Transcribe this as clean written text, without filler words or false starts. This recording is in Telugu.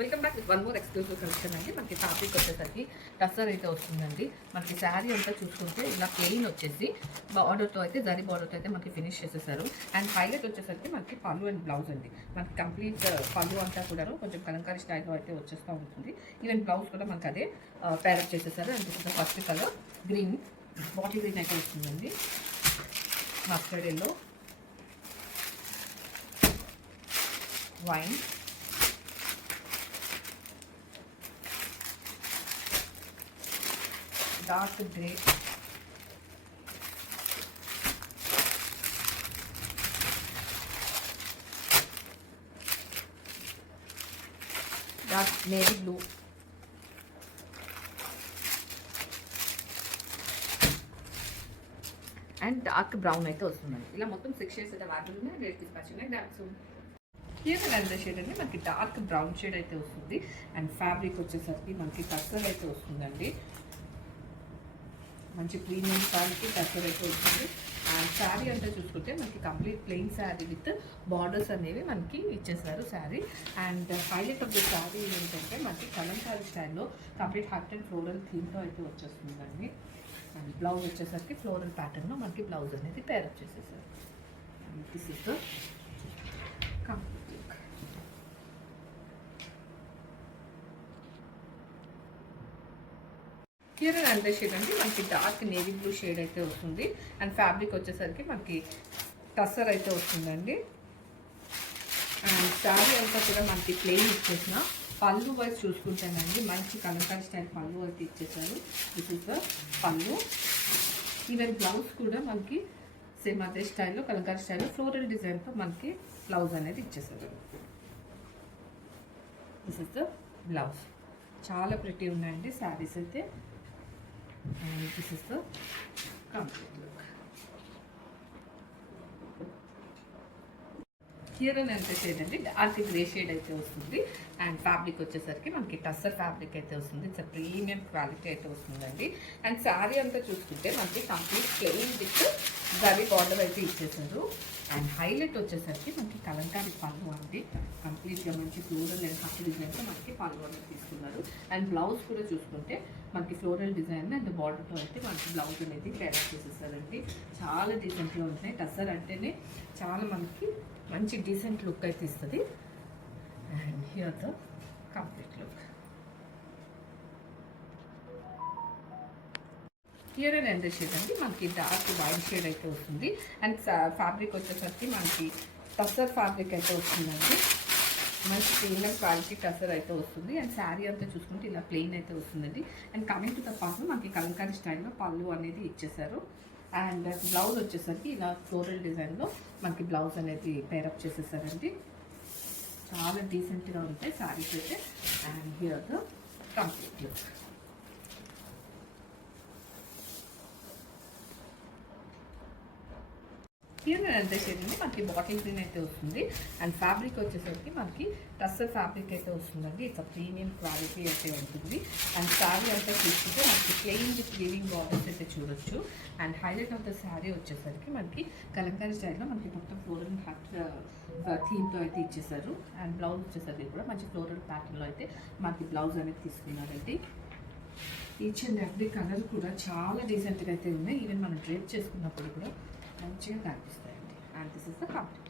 Welcome back with one more exclusive collection అండి. మనకి ఫ్యాబ్రిక్ వచ్చేసరికి టస్సర్ అయితే వస్తుందండి. మనకి శారీ అంతా చూసుకుంటే ఇలా ప్లెయిన్ వచ్చేసి బార్డర్తో అయితే జరీ బార్డర్తో అయితే మనకి ఫినిష్ చేసేసారు. అండ్ హైలైట్ వచ్చేసరికి మనకి పళ్ళు అండ్ బ్లౌజ్ అండి. మనకి కంప్లీట్ పళ్ళు అంతా కూడా కొంచెం కలంకారీ స్టైల్లో అయితే వచ్చేస్తూ ఉంటుంది. ఈవెన్ బ్లౌజ్ కూడా మనకి అదే పేరప్ చేసేసారు. And first colour green, bottle green అయితే వస్తుందండి. Mustard yellow, wine, dark grey, dark navy blue, and dark brown అయితే వస్తుందండి. ఇలా మొత్తం 6 షేడ్స్ అయితే అవైలబుల్ ఉన్నాయి. రేట్ డిస్పాచ్ ఉన్నాయి. డార్క్ ఎంత షేడ్ అండి మనకి డార్క్ బ్రౌన్ షేడ్ అయితే వస్తుంది. అండ్ ఫ్యాబ్రిక్ వచ్చేసరికి మనకి టస్సర్ అయితే వస్తుందండి. మంచి ప్రీమియం క్వాలిటీ టస్సర్ అయితే వస్తుంది. అండ్ శారీ అంటే చూసుకుంటే మనకి complete plain sari with borders అనేవి మనకి ఇచ్చేసారు sari. And highlight of the sari ఏంటంటే మనకి కలంకారీ స్టైల్లో కంప్లీట్ హార్ట్ అండ్ ఫ్లోరల్ థీమ్తో అయితే వచ్చేస్తుందండి. అండ్ బ్లౌజ్ వచ్చేసరికి ఫ్లోరల్ ప్యాటర్న్లో మనకి బ్లౌజ్ అనేది పేరప్ చేసేసారు. And this is the complete. Clear and shade అండి మనకి డార్క్ నేవీ బ్లూ షేడ్ అయితే వస్తుంది. అండ్ ఫ్యాబ్రిక్ వచ్చేసరికి మనకి టస్సర్ అయితే వస్తుందండి. అండ్ శారీ అంతా కూడా మనకి ప్లెయిన్ ఇచ్చేసిన పళ్ళు వైజ్ చూసుకుంటానండి మంచి కలంకారీ స్టైల్ పళ్ళు అయితే ఇచ్చేసారు. దిస్ ఇస్ ద పళ్ళు. ఈవెన్ బ్లౌజ్ కూడా మనకి సేమ్ అదే స్టైల్లో కలంకారీ స్టైల్లో ఫ్లోరల్ డిజైన్తో మనకి బ్లౌజ్ అనేది ఇచ్చేసారు. This is the blouse. చాలా ప్రిటీ ఉన్నాయండి శారీస్ అయితే. And this is the complete look. Here and ante shade అండి డార్క్ గ్రే షేడ్ అయితే వస్తుంది. అండ్ ఫ్యాబ్రిక్ వచ్చేసరికి మనకి టస్సర్ ఫ్యాబ్రిక్ అయితే వస్తుంది. ఇట్స్ ప్రీమియం క్వాలిటీ అయితే వస్తుందండి. అండ్ శారీ అంతా చూసుకుంటే మనకి complete plain with zari border అయితే ఇచ్చేసారు. అండ్ హైలైట్ వచ్చేసరికి మనకి కలంకారీ పళ్ళు అండి. కంప్లీట్గా మంచి ఫ్లోరల్ అండ్ హార్ట్ డిజైన్తో మనకి పళ్ళు అనేది తీసుకున్నారు. అండ్ బ్లౌజ్ కూడా చూసుకుంటే మనకి ఫ్లోరల్ డిజైన్ అండ్ బార్డర్తో అయితే మనకి బ్లౌజ్ అనేది క్యారీ చేసేసారండి. చాలా డీసెంట్గా ఉంటున్నాయి. టస్సర్ అంటేనే చాలా మనకి మంచి డీసెంట్ లుక్ అయితే ఇస్తుంది. And here the complete look. Here and end shade అండి మనకి డార్క్ వైట్ షేడ్ అయితే వస్తుంది. అండ్ ఫ్యాబ్రిక్ వచ్చేసరికి మనకి టస్సర్ ఫ్యాబ్రిక్ అయితే వస్తుందండి. మంచి ప్రీమియం క్వాలిటీ టస్సర్ అయితే వస్తుంది. అండ్ శారీ అంతా చూసుకుంటే ఇలా ప్లెయిన్ అయితే వస్తుందండి. And coming to the part మనకి కలంకారీ స్టైల్లో పళ్ళు అనేది ఇచ్చేసారు. అండ్ బ్లౌజ్ వచ్చేసరికి ఇలా ఫ్లోరల్ డిజైన్లో మనకి బ్లౌజ్ అనేది పేరప్ చేసేసారండి. చాలా డీసెంట్గా ఉంటాయి శారీస్ అయితే. And here the complete look. Here and shade అండి మనకి బాటిల్ గ్రీన్ అయితే వస్తుంది. అండ్ ఫ్యాబ్రిక్ వచ్చేసరికి మనకి టస్సర్ ఫ్యాబ్రిక్ అయితే వస్తుందండి. ఇట్స్ ప్రీమియం క్వాలిటీ అయితే ఉంటుంది. అండ్ శారీ అంతా చూసుకుంటే మనకి ప్లెయిన్ విత్ వీవింగ్ బార్డర్స్ అయితే చూడొచ్చు. And highlight of the sari వచ్చేసరికి మనకి కలంకారీ స్టైల్లో మనకి మొత్తం ఫ్లోరల్ హార్ట్ థీమ్తో అయితే ఇచ్చేసారు. అండ్ బ్లౌజ్ వచ్చేసరికి కూడా మంచి ఫ్లోరల్ ప్యాటర్న్లో అయితే మనకి బ్లౌజ్ అనేది తీసుకున్నారండి. ఈచ్ అండ్ ఎవ్రీ కలర్ కూడా చాలా డీసెంట్గా అయితే ఉన్నాయి. ఈవెన్ మనం డ్రేప్ చేసుకున్నప్పుడు కూడా మంచిగా కనిపిస్తాయండి. And this is the complete.